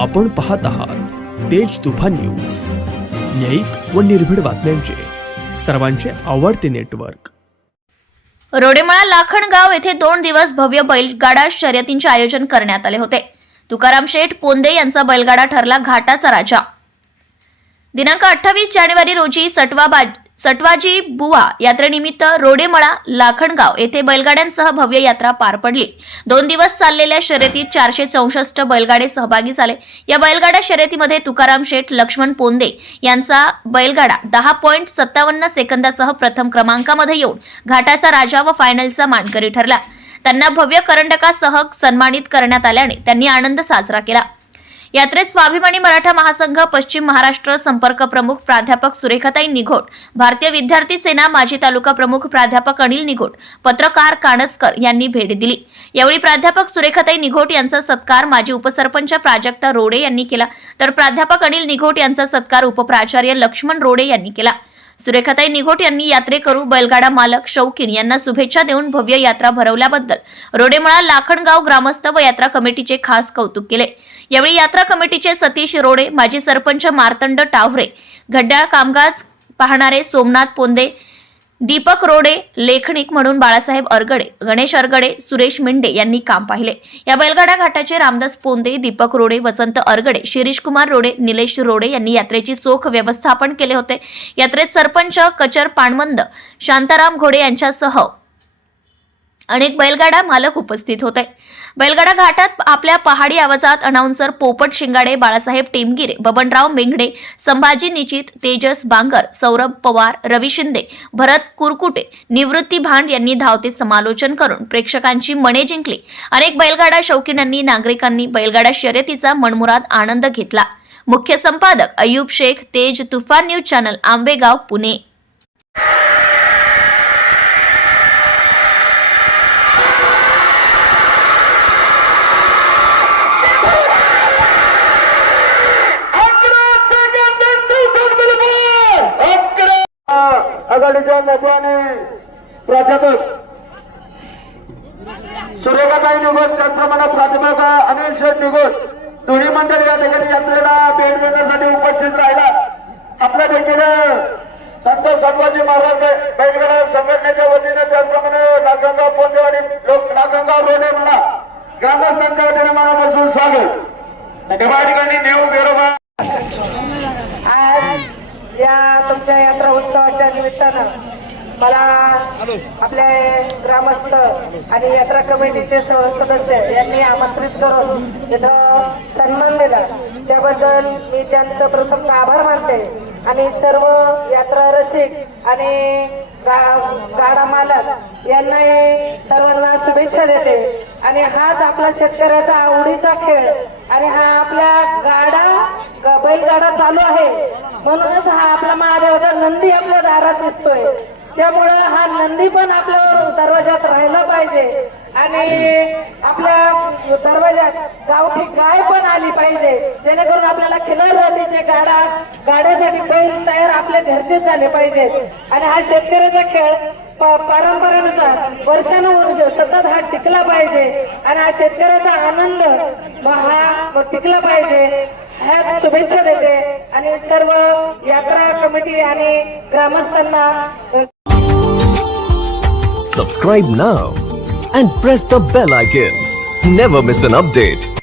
आपण पाहत आहात तेज तुफान न्यूज. न्यायिक व निर्भीड बातम्यांचे. सर्वांचे आवडते नेटवर्क. रोडेमळा लाखणगाव येथे दोन दिवस भव्य बैलगाडा शर्यतींचे आयोजन करण्यात आले होते. तुकाराम शेठ पोंदे यांचा बैलगाडा ठरला घाटाचा राजा दिनांक अठ्ठावीस जानेवारी रोजी सटवा सटवाजी बुवा यात्रेनिमित्त रोडेमळा लाखणगाव येथे बैलगाड्यांसह भव्य यात्रा पार पडली. दोन दिवस चाललेल्या शर्यतीत चारशे चौसष्ट बैलगाडे सहभागी झाले. या बैलगाडा शर्यतीमध्ये तुकाराम शेठ लक्ष्मण पोंदे यांचा बैलगाडा दहा पॉईंट सत्तावन्न सेकंदासह प्रथम क्रमांकामध्ये येऊन घाटाचा राजा व फायनलचा मानकरी ठरला. त्यांना भव्य करंडकासह सन्मानित करण्यात आल्याने त्यांनी आनंद साजरा केला. यात्रेत स्वाभिमानी मराठा महासंघ पश्चिम महाराष्ट्र संपर्क प्रमुख प्राध्यापक सुरेखाताई निघोट भारतीय विद्यार्थी सेना माजी तालुका प्रमुख प्राध्यापक अनिल निघोट पत्रकार काणसकर यांनी भेट दिली. यावेळी प्राध्यापक सुरेखाताई निघोट यांचा सत्कार माजी उपसरपंच प्राजक्ता रोडे यांनी केला. तर प्राध्यापक अनिल निघोट यांचा सत्कार उपप्राचार्य लक्ष्मण रोडे यांनी केला. सुरेखाताई निघोट यांनी यात्रेकरू बैलगाडा मालक शौकीन यांना शुभेच्छा देऊन भव्य यात्रा भरवल्याबद्दल रोडेमळा लाखणगाव ग्रामस्थ व यात्रा कमिटीचे खास कौतुक केले. यावेळी यात्रा कमिटीचे सतीश रोडे माजी सरपंच मार्तंड टावरे घड्याळ कामगाज पाहणारे सोमनाथ पोंदे दीपक रोडे लेखनिक म्हणून बाळासाहेब अरगडे गणेश अरगडे सुरेश मिंडे यांनी काम पाहिले. या बैलगाडा घाटाचे रामदास पोंदे दीपक रोडे वसंत अरगडे शिरीष कुमार रोडे निलेश रोडे यांनी यात्रेची चोख व्यवस्थापन केले होते. यात्रेत सरपंच कचर पाणमंद शांताराम घोडे यांच्यासह अनेक बैलगाडा मालक उपस्थित होते. बैलगाडा घाटात आपल्या पहाडी आवाजात अनाउन्सर पोपट शिंगाडे बाळासाहेब टेमगिरे बबनराव मेंगडे संभाजी निचित तेजस बांगर सौरभ पवार रवी शिंदे भरत कुरकुटे निवृत्ती भांड यांनी धावते समालोचन करून प्रेक्षकांची मने जिंकली. अनेक बैलगाडा शौकीनांनी नागरिकांनी बैलगाडा शर्यतीचा मनमुराद आनंद घेतला. मुख्य संपादक अयूब शेख तेज तुफान न्यूज चॅनल आंबेगाव पुणे. आघाडीच्या नेत्याने प्राध्यापक सूर्यकांताई निघोष त्याचप्रमाणे प्राध्यापक अनिल शेठ निघोष दोन्ही मंडळ या ठिकाणी यात्रेला भेट देण्यासाठी उपस्थित राहिला. आपल्या देखील संत संभाजी महाराज बैलगाडा संघटनेच्या वतीने त्याचप्रमाणे नागंगाव पोंडे लोक नागंगाव रोडे मला ग्रामस्थांच्या वतीने मनापासून स्वागत. त्या ठिकाणी नेऊ बेरोबा आज या तुमच्या यात्रा उत्सवाच्या निमित्तानं मला आपले ग्रामस्थ आणि यात्रा कमिटीचे सदस्य यांनी आमंत्रित करून इथं सन्मान दिला. त्याबद्दल मी त्यांचं प्रथम आभार मानते आणि सर्व यात्रा रसिक आणि गाडा मालक यांनाही सर्वांना शुभेच्छा देते. आणि हाच आपला शेतकऱ्याचा आवडीचा खेळ आणि हा आपल्या बैलगाडा चालू आहे. म्हणूनच हा आपला महादेवाचा नंदी आपल्या दारात दिसतोय. त्यामुळं हा नंदी पण आपल्या दरवाजात राहिला पाहिजे. आणि आपल्या दरवाजात गावठी गाय पण आली पाहिजे. जेणेकरून आपल्याला खिलार जातीचे गाडा गाड्यासाठी बैल तयार आपल्या घरचे झाले पाहिजेत. आणि हा शेतकऱ्याचा खेळ प- परंपरेनुसार वर्षानुवर्ष सतत हा टिकला पाहिजे. आणि हा शेतकऱ्याचा आनंद हा टिकला पाहिजे. ह्याच शुभेच्छा देते आणि सर्व यात्रा कमिटी आणि ग्रामस्थांना Subscribe now and press the bell icon. Never miss an update.